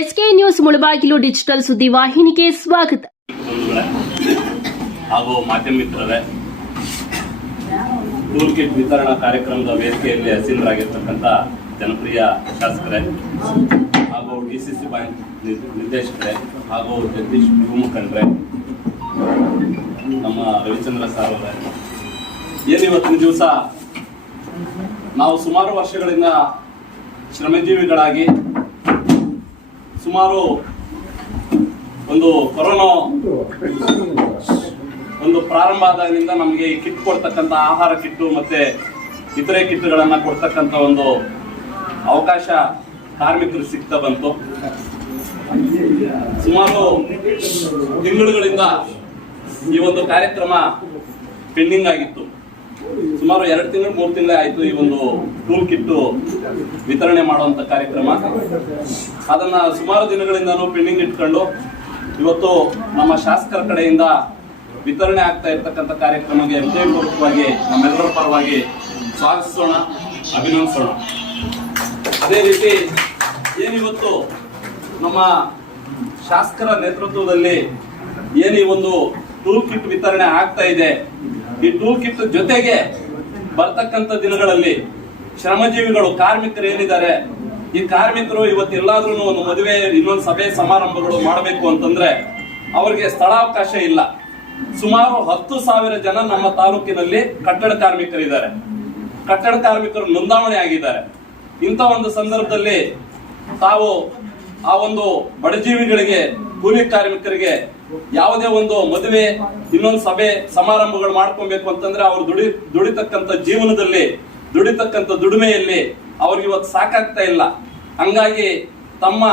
SK news Mulbagal digital ಸುದ್ದಿ ವಾಹಿನಿಗೆ ಸ್ವಾಗತ. ಹಾಗೂ ಮಾಧ್ಯಮ ಮಿತ್ರರೇ ಟೂಲ್ ಕಿಟ್ ವಿತರಣಾ ಕಾರ್ಯಕ್ರಮದ ವೇದಿಕೆಯಲ್ಲಿ ಹಸೀನರಾಗಿರ್ತಕ್ಕಂಥ ಜನಪ್ರಿಯ ಶಾಸಕರೇ, ಹಾಗೂ ಡಿ ಸಿ ಸಿ ಬ್ಯಾಂಕ್ ನಿರ್ದೇಶಕರೇ, ಹಾಗೂ ಜಗದೀಶ್ ಮುಖಂಡರೇ ನಮ್ಮ ರವಿಚಂದ್ರ ಸಾರ್ ಅವರೇ. ಏನು ಇವತ್ತಿನ ದಿವಸ? ನಾವು ಸುಮಾರು ವರ್ಷಗಳಿಂದ ಶ್ರಮಜೀವಿಗಳಾಗಿ ಸುಮಾರು ಒಂದು ಕೊರೋನಾ ಒಂದು ಪ್ರಾರಂಭ ಆದಾಗಿನಿಂದ ನಮಗೆ ಈ ಕಿಟ್ ಕೊಡ್ತಕ್ಕಂಥ ಆಹಾರ ಕಿಟ್ಟು ಮತ್ತೆ ಇತರೆ ಕಿಟ್ಗಳನ್ನು ಕೊಡ್ತಕ್ಕಂಥ ಒಂದು ಅವಕಾಶ ಕಾರ್ಮಿಕರು ಸಿಗ್ತಾ ಬಂತು. ಸುಮಾರು ತಿಂಗಳುಗಳಿಂದ ಈ ಒಂದು ಕಾರ್ಯಕ್ರಮ ಪೆಂಡಿಂಗ್ ಆಗಿತ್ತು. ಸುಮಾರು ಎರಡು ತಿಂಗಳು, ಮೂರು ತಿಂಗಳೇ ಆಯ್ತು ಈ ಒಂದು ಟೂಲ್ ಕಿಟ್ಟು ವಿತರಣೆ ಮಾಡುವಂತ ಕಾರ್ಯಕ್ರಮ. ಅದನ್ನ ಸುಮಾರು ದಿನಗಳಿಂದನೂ ಪೆಂಡಿಂಗ್ ಇಟ್ಕೊಂಡು ಇವತ್ತು ನಮ್ಮ ಶಾಸಕರ ಕಡೆಯಿಂದ ವಿತರಣೆ ಆಗ್ತಾ ಇರ್ತಕ್ಕಂಥ ಕಾರ್ಯಕ್ರಮಕ್ಕೆ ಹೃದಯಪೂರ್ವಕವಾಗಿ ನಮ್ಮೆಲ್ಲರ ಪರವಾಗಿ ಸ್ವಾಗತಿಸೋಣ, ಅಭಿನಂದಿಸೋಣ. ಅದೇ ರೀತಿ ಏನಿವತ್ತು ನಮ್ಮ ಶಾಸಕರ ನೇತೃತ್ವದಲ್ಲಿ ಏನು ಈ ಒಂದು ಟೂಲ್ ಕಿಟ್ ವಿತರಣೆ ಆಗ್ತಾ ಇದೆ ಈ ಟೂಲ್ ಕಿಟ್ ಜೊತೆಗೆ ಬರ್ತಕ್ಕಂಥ ದಿನಗಳಲ್ಲಿ ಶ್ರಮಜೀವಿಗಳು, ಕಾರ್ಮಿಕರು ಏನಿದ್ದಾರೆ? ಈ ಕಾರ್ಮಿಕರು ಇವತ್ತು ಎಲ್ಲಾದ್ರೂ ಒಂದು ಮದುವೆ, ಇನ್ನೊಂದು ಸಭೆ ಸಮಾರಂಭಗಳು ಮಾಡಬೇಕು ಅಂತಂದ್ರೆ ಅವರಿಗೆ ಸ್ಥಳಾವಕಾಶ ಇಲ್ಲ. ಸುಮಾರು ಹತ್ತು ಸಾವಿರ ಜನ ನಮ್ಮ ತಾಲೂಕಿನಲ್ಲಿ ಕಟ್ಟಡ ಕಾರ್ಮಿಕರಿದ್ದಾರೆ. ಕಟ್ಟಡ ಕಾರ್ಮಿಕರು ನೋಂದಾವಣೆ ಆಗಿದ್ದಾರೆ. ಇಂಥ ಒಂದು ಸಂದರ್ಭದಲ್ಲಿ ತಾವು ಆ ಒಂದು ಬಡಜೀವಿಗಳಿಗೆ ಕೂಲಿ ಕಾರ್ಮಿಕರಿಗೆ ಯಾವುದೇ ಒಂದು ಮದುವೆ, ಇನ್ನೊಂದು ಸಭೆ, ಸಮಾರಂಭಗಳು ಮಾಡ್ಕೊಬೇಕು ಅಂತಂದ್ರೆ ಅವ್ರು ದುಡಿ, ದುಡಿತಕ್ಕಂಥ ಜೀವನದಲ್ಲಿ, ದುಡಿತಕ್ಕಂಥ ದುಡಿಮೆಯಲ್ಲಿ ಅವ್ರಿಗೆ ಇವತ್ತು ಸಾಕಾಗ್ತಾ ಇಲ್ಲ. ಹಂಗಾಗಿ ತಮ್ಮ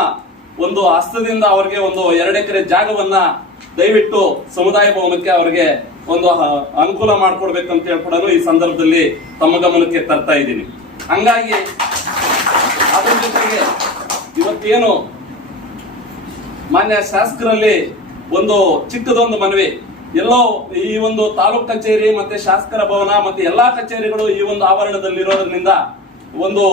ಒಂದು ಹಸ್ತದಿಂದ ಅವ್ರಿಗೆ ಒಂದು ಎರಡು ಎಕರೆ ಜಾಗವನ್ನ ದಯವಿಟ್ಟು ಸಮುದಾಯ ಭವನಕ್ಕೆ ಅವ್ರಿಗೆ ಒಂದು ಅನುಕೂಲ ಮಾಡ್ಕೊಡ್ಬೇಕು ಅಂತ ಹೇಳ್ಕೊಡಲು ಈ ಸಂದರ್ಭದಲ್ಲಿ ತಮ್ಮ ಗಮನಕ್ಕೆ ತರ್ತಾ ಇದ್ದೀನಿ. ಹಂಗಾಗಿ ಅದ್ರ ಜೊತೆಗೆ ಇವತ್ತೇನು ಮಾನ್ಯ ಶಾಸಕರಲ್ಲಿ ಒಂದು ಚಿಕ್ಕದೊಂದು ಮನವಿ. ಎಲ್ಲೋ ಈ ಒಂದು ತಾಲೂಕ್ ಕಚೇರಿ ಮತ್ತೆ ಶಾಸಕರ ಭವನ ಮತ್ತೆ ಎಲ್ಲಾ ಕಚೇರಿಗಳು ಈ ಒಂದು ಆವರಣದಲ್ಲಿ ಇರೋದ್ರಿಂದ ಒಂದು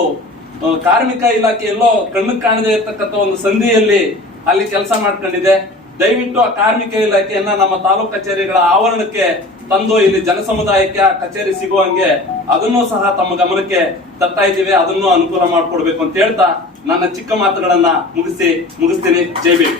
ಕಾರ್ಮಿಕ ಇಲಾಖೆ ಎಲ್ಲೋ ಕಣ್ಣು ಕಾಣದೇ ಇರತಕ್ಕಂತ ಒಂದು ಸಂಧಿಯಲ್ಲಿ ಅಲ್ಲಿ ಕೆಲಸ ಮಾಡ್ಕೊಂಡಿದೆ. ದಯವಿಟ್ಟು ಆ ಕಾರ್ಮಿಕ ಇಲಾಖೆಯನ್ನ ನಮ್ಮ ತಾಲೂಕ್ ಕಚೇರಿಗಳ ಆವರಣಕ್ಕೆ ತಂದು ಇಲ್ಲಿ ಜನಸಮುದಾಯಕ್ಕೆ ಆ ಕಚೇರಿ ಸಿಗುವಂಗೆ ಅದನ್ನು ಸಹ ತಮ್ಮ ಗಮನಕ್ಕೆ ತರ್ತಾ ಇದ್ದೀವಿ. ಅದನ್ನು ಅನುಕೂಲ ಮಾಡ್ಕೊಡ್ಬೇಕು ಅಂತ ಹೇಳ್ತಾ ನನ್ನ ಚಿಕ್ಕ ಮಾತುಗಳನ್ನ ಮುಗಿಸಿ ಮುಗಿಸ್ತೀನಿ. ಜೈ ಭೀಮ್.